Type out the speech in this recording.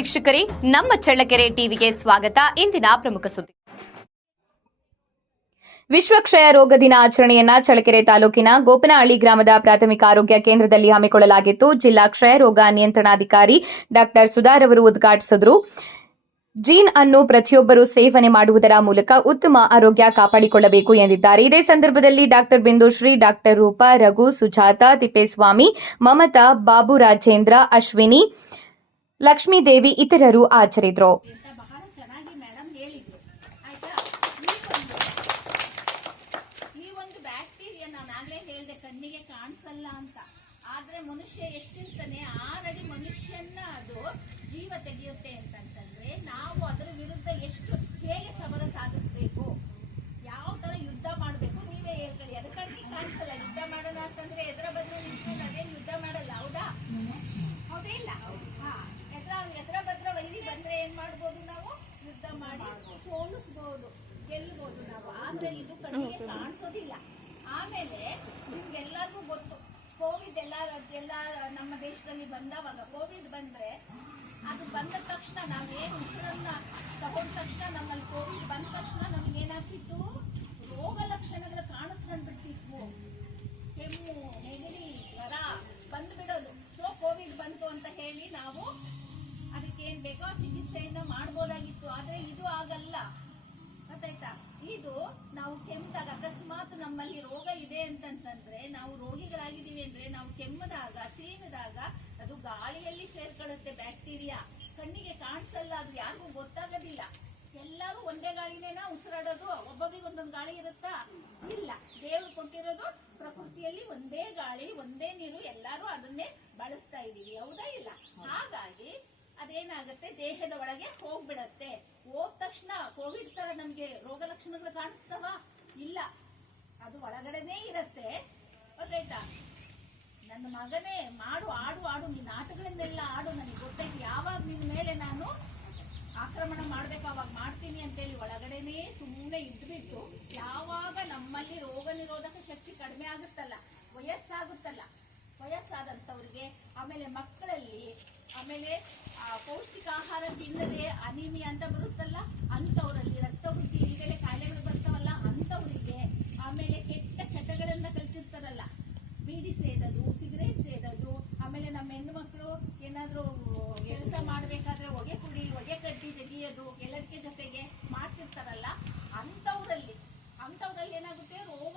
ವೀಕ್ಷಕರೇ, ನಮ್ಮ ಚಳ್ಳಕೆರೆ ಟಿವಿಗೆ ಸ್ವಾಗತ. ಇಂದಿನ ಪ್ರಮುಖ ಸುದ್ದಿ. ವಿಶ್ವ ಕ್ಷಯ ರೋಗ ದಿನ ಆಚರಣೆಯನ್ನ ಚಳ್ಳಕೆರೆ ತಾಲೂಕಿನ ಗೋಪನಹಳ್ಳಿ ಗ್ರಾಮದ ಪ್ರಾಥಮಿಕ ಆರೋಗ್ಯ ಕೇಂದ್ರದಲ್ಲಿ ಹಮ್ಮಿಕೊಳ್ಳಲಾಗಿತ್ತು. ಜಿಲ್ಲಾ ಕ್ಷಯ ರೋಗ ನಿಯಂತ್ರಣಾಧಿಕಾರಿ ಡಾ ಸುಧಾರ್ ಅವರು ಉದ್ಘಾಟಿಸಿದರು. ಜೀನ್ ಅನ್ನು ಪ್ರತಿಯೊಬ್ಬರು ಸೇವನೆ ಮಾಡುವುದರ ಮೂಲಕ ಉತ್ತಮ ಆರೋಗ್ಯ ಕಾಪಾಡಿಕೊಳ್ಳಬೇಕು ಎಂದಿದ್ದಾರೆ. ಇದೇ ಸಂದರ್ಭದಲ್ಲಿ ಡಾ ಬಿಂದುಶ್ರೀ, ಡಾ ರೂಪಾ, ರಘು, ಸುಜಾತ, ತಿಪ್ಪೇಸ್ವಾಮಿ, ಮಮತಾ, ಬಾಬು ರಾಜೇಂದ್ರ, ಅಶ್ವಿನಿ, ಲಕ್ಷ್ಮೀದೇವಿ ಇತರರು ಹಾಜರಿದ್ದರು. ಕಣ್ಣಿಗೆ ಕಾಣಿಸಲ್ಲ ಅಂತ, ಆದ್ರೆ ಮನುಷ್ಯ ಎಷ್ಟಿರ್ತಾನೆ ಆಲ್ರೆಡಿ ಮನುಷ್ಯನ ಅದು ಜೀವ ತೆಗೆಯುತ್ತೆ ಅಂತಂತಂದ್ರೆ ನಾವು ಅದರ ವಿರುದ್ಧ ಹೇಗೆ ಸಮರ ಸಾಧಿಸಬೇಕು, ಯಾವ ತರ ಯುದ್ಧ ಮಾಡಬೇಕು ನೀವೇ ಹೇಳ್ಕೊಳ್ಳಿ. ಅದು ಕಣ್ಣಿಗೆ ಕಾಣಿಸಲ್ಲ, ಯುದ್ಧ ಮಾಡಲ್ಲ ಅಂತಂದ್ರೆ ಎದುರ ಬದ್ರು ನಿಂತ್ಕೊಂಡು ಅದೇನು ಯುದ್ಧ ಮಾಡಲ್ಲ, ಹೌದಾ? ಹೌದೇ ಇಲ್ಲ? ಎದುರ ಭದ್ರ ವೈರಿ ಬಂದ್ರೆ ಏನ್ ಮಾಡ್ಬೋದು, ನಾವು ಯುದ್ಧ ಮಾಡಿ ಸೋಲಿಸ್ಬೋದು, ಗೆಲ್ಬಹುದು ನಾವು. ಆದ್ರೆ ಇದು ಕಣ್ಣಿಗೆ ಕಾಣಿಸೋದಿಲ್ಲ. ಆಮೇಲೆ ನಿಮ್ಗೆಲ್ಲರಿಗೂ ಗೊತ್ತು, ಕೋವಿಡ್ ಎಲ್ಲ ನಮ್ಮ ದೇಶದಲ್ಲಿ ಬಂದವಾಗ, ಕೋವಿಡ್ ಬಂದ್ರೆ ಅದು ಬಂದ ತಕ್ಷಣ ನಾವೇನು ಉಸಿರನ್ನ ತಗೊಂಡ ತಕ್ಷಣ ನಮ್ಮಲ್ಲಿ ಕೋವಿಡ್ ಬಂದ ತಕ್ಷಣ ನಮಗೇನಾಗ್ತಿತ್ತು, ರೋಗ ಲಕ್ಷಣಗಳು ಕಾಣಿಸ್ಕೊಂಡ್ಬಿಡ್ತಿದ್ವು. ಕೆಮ್ಮು, ನೆಗಡಿ, ಜ್ವರ ಬಂದ್ಬಿಡೋದು. ಸೊ ಕೋವಿಡ್ ಬಂತು ಅಂತ ಹೇಳಿ ನಾವು ಅದಕ್ಕೇನ್ ಬೇಕೋ ಚಿಕಿತ್ಸೆಯಿಂದ ಮಾಡ್ಬೋದಾಗಿತ್ತು. ಆದ್ರೆ ಇದು ಆಗಲ್ಲ, ಗೊತ್ತಾಯ್ತಾ? ಇದು ನಾವು ಕೆಮ್ಮಿದಾಗ, ಅಕಸ್ಮಾತ್ ನಮ್ಮಲ್ಲಿ ರೋಗ ಇದೆ ಅಂತಂತಂದ್ರೆ, ನಾವು ರೋಗಿಗಳಾಗಿದ್ದೀವಿ ಅಂದ್ರೆ, ನಾವು ಕೆಮ್ಮದಾಗ, ಸೀನದಾಗ ಅದು ಗಾಳಿಯಲ್ಲಿ ಸೇರ್ಕೊಳ್ಳುತ್ತೆ ಬ್ಯಾಕ್ಟೀರಿಯಾ. ಕಣ್ಣಿಗೆ ಕಾಣಿಸಲ್ಲ, ಅದು ಯಾರಿಗೂ ಗೊತ್ತಾಗೋದಿಲ್ಲ. ಎಲ್ಲರೂ ಒಂದೇ ಗಾಳಿನೇನಾ ಉಸಿರಾಡೋದು? ಒಬ್ಬೊಬ್ರಿಗೆ ಒಂದೊಂದು ಗಾಳಿ ಇರುತ್ತಾ? ಇಲ್ಲ. ದೇವರು ಕೊಟ್ಟಿರೋದು ಪ್ರಕೃತಿಯಲ್ಲಿ ಒಂದೇ ಗಾಳಿ, ಒಂದೇ ನೀರು, ಎಲ್ಲರೂ ಅದನ್ನೇ ಬಳಸ್ತಾ ಇದೀವಿ, ಹೌದಾ ಇಲ್ಲ? ಹಾಗಾಗಿ ಅದೇನಾಗುತ್ತೆ, ದೇಹದ ಒಳಗೆ ಹೋಗ್ಬಿಡತ್ತೆ. ಹೋದ ತಕ್ಷಣ ಕೋವಿಡ್ ತರ ನಮ್ಗೆ ರೋಗ ಲಕ್ಷಣಗಳು ಕಾಣಿಸ್ತಾವ? ಇಲ್ಲ, ಅದು ಒಳಗಡೆನೇ ಇರತ್ತೆ, ಗೊತ್ತಾಯ್ತಾ? ನನ್ನ ಮಗನೇ ಮಾಡು, ಆಡು, ನೀನ್ ಆಟಗಳನ್ನೆಲ್ಲ ಆಡು, ನನಗೆ ಗೊತ್ತಾಯ್ತು. ಯಾವಾಗ ನಿನ್ ಮೇಲೆ ನಾನು ಆಕ್ರಮಣ ಮಾಡ್ಬೇಕು ಅವಾಗ ಮಾಡ್ತೀನಿ ಅಂತೇಳಿ ಒಳಗಡೆನೇ ಸುಮ್ಮನೆ ಇದ್ಬಿಟ್ಟು, ಯಾವಾಗ ನಮ್ಮಲ್ಲಿ ರೋಗ ನಿರೋಧಕ ಶಕ್ತಿ ಕಡಿಮೆ ಆಗುತ್ತಲ್ಲ, ವಯಸ್ಸಾದಂಥವ್ರಿಗೆ, ಆಮೇಲೆ ಮಕ್ಕಳಲ್ಲಿ, ಆಮೇಲೆ ಪೌಷ್ಟಿಕ ಆಹಾರ ತಿನ್ನದೆ ಅನಿಮಿಯಾ ಅಂತ ಬರುತ್ತಲ್ಲ ಅಂಥವ್ರಲ್ಲಿ, ರಕ್ತ ವೃದ್ಧಿ ಈಗಲೇ ಕಾಯಿಲೆಗಳು ಬರ್ತಾವಲ್ಲ ಅಂಥವ್ರಿಗೆ, ಆಮೇಲೆ ಕೆಟ್ಟ ಚಟಗಳನ್ನ ಕಲ್ತಿರ್ತಾರಲ್ಲ, ಬೀಡಿ ಸೇದೋದು, ಸಿಗರೇಟ್ ಸೇದೋದು, ಆಮೇಲೆ ನಮ್ಮ ಹೆಣ್ಣು ಮಕ್ಕಳು ಏನಾದರೂ ಕೆಲಸ ಮಾಡಬೇಕಾದ್ರೆ ಹೊಗೆ ಕಡ್ಡಿ ತೆಗಿಯೋದು, ಗೆಳತಿಯ ಜೊತೆಗೆ ಮಾಡ್ತಿರ್ತಾರಲ್ಲ, ಅಂಥವ್ರಲ್ಲಿ ಏನಾಗುತ್ತೆ, ರೋಗ